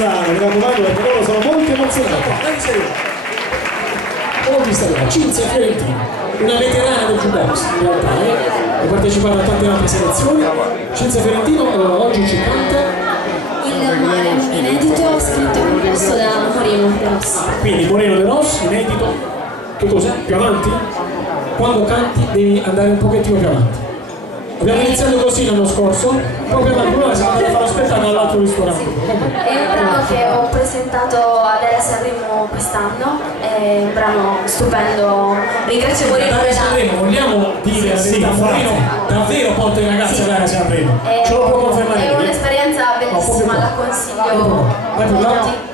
Bassano, mi raccomando, perché loro sono molto emozionati. Ho visto la Cinzia Fiorentino, una veterana del jukebox in realtà, ha partecipato a tante altre selezioni. Cinzia Fiorentino oggi ci canta Il mare, inedito, scritto e composto da Moreno De Rossi. quindi Moreno De Rossi, inedito. Che cos'è? Più avanti? Quando canti devi andare un pochettino più avanti. Abbiamo iniziato così l'anno scorso, proprio da prima siamo andati a fare lo spettacolo all'altro ristorante. È un brano che ho presentato ad Area Sanremo quest'anno, è un brano stupendo. Ringrazio Moreno Ad Area Sanremo, vogliamo dire la verità, Moreno davvero porta i ragazzi ad Area Sanremo. Ce lo può confermare? È un'esperienza bellissima, la consiglio a tutti.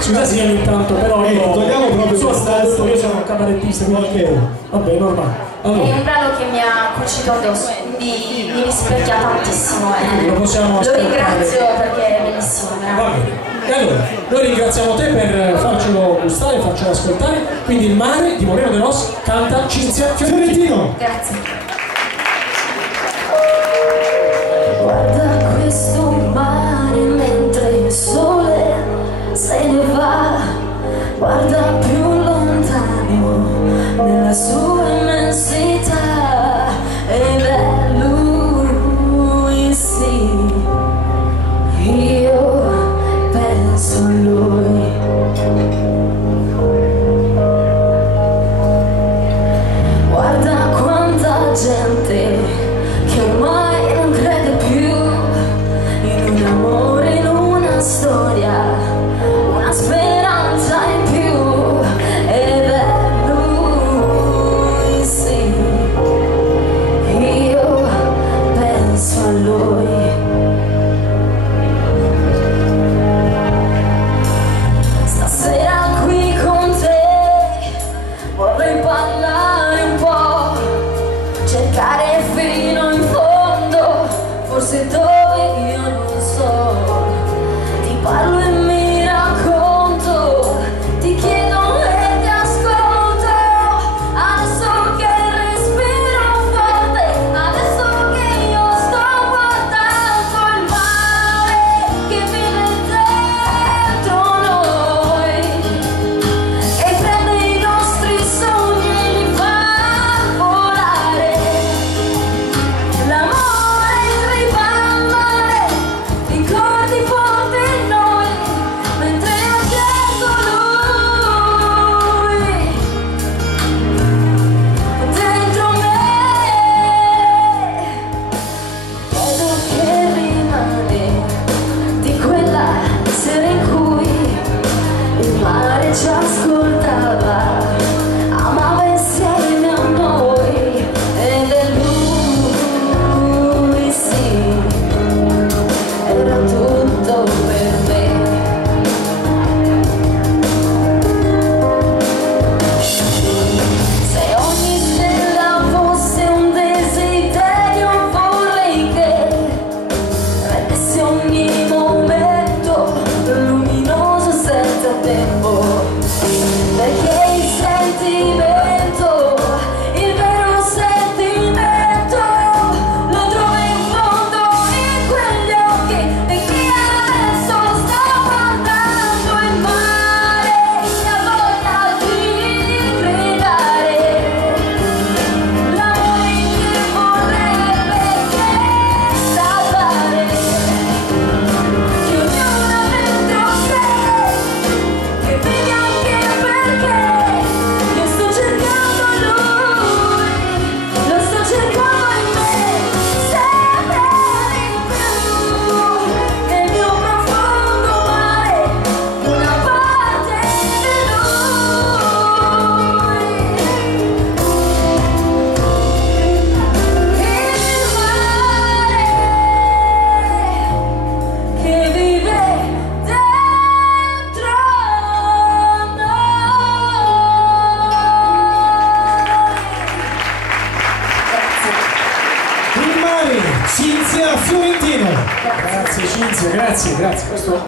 Scusate ogni tanto, però io togliamo proprio io sono un cabarettista, quindi vabbè, è normale. Allora, È un brano che mi ha cucito addosso, quindi mi rispecchia tantissimo. Lo ringrazio perché è bellissimo, va veramente. bene. E allora, noi ringraziamo te per farcelo gustare, farcelo ascoltare. Quindi Il mare di Moreno De Rossi canta Cinzia Fiorentino. Grazie. Guarda questo mare mentre il sole se ne va, guarda più lontano nella sua immensità, ed è lui, sì, io penso a lui. Guarda quanta gente che ormai non crede più in un amore, in una storia, una speranza in più, ed è lui, sì, io penso a lui. Stasera qui con te vorrei parlare un po', cercare fino in fondo, forse dove io non so. Ti parlo e mi racconto, ti chiedo e ti ascolto. Adesso che respiro forte, adesso che io sto guardando il mare che vive dentro noi e prende i nostri sogni e li fa volare. L'amore tripalla, ricordi forti in noi, mentre acceso lui dentro me. Credo che rimane di quella sera in cui il mare ci ascoltava, amava insieme a noi, ed è lui, sì, era tutto per me. Se ogni stella fosse un desiderio, vorrei che rendesse ogni momento luminoso senza tempo, perché il sentimento, il vero sentimento, lo trovo in fondo in quegli occhi di chi adesso sta guardando il mare e ha voglia di gridare l'amore che vorrebbe salvare, che ognuno dentro sé, che vive anche perché io sto cercando lui, lo sto cercando in me, sempre di più, nel mio profondo mare, una parte di lui. Il mare che vive dentro noi. Il mare, Cinzia Fiorentino. Grazie Cinzia, grazie. Questo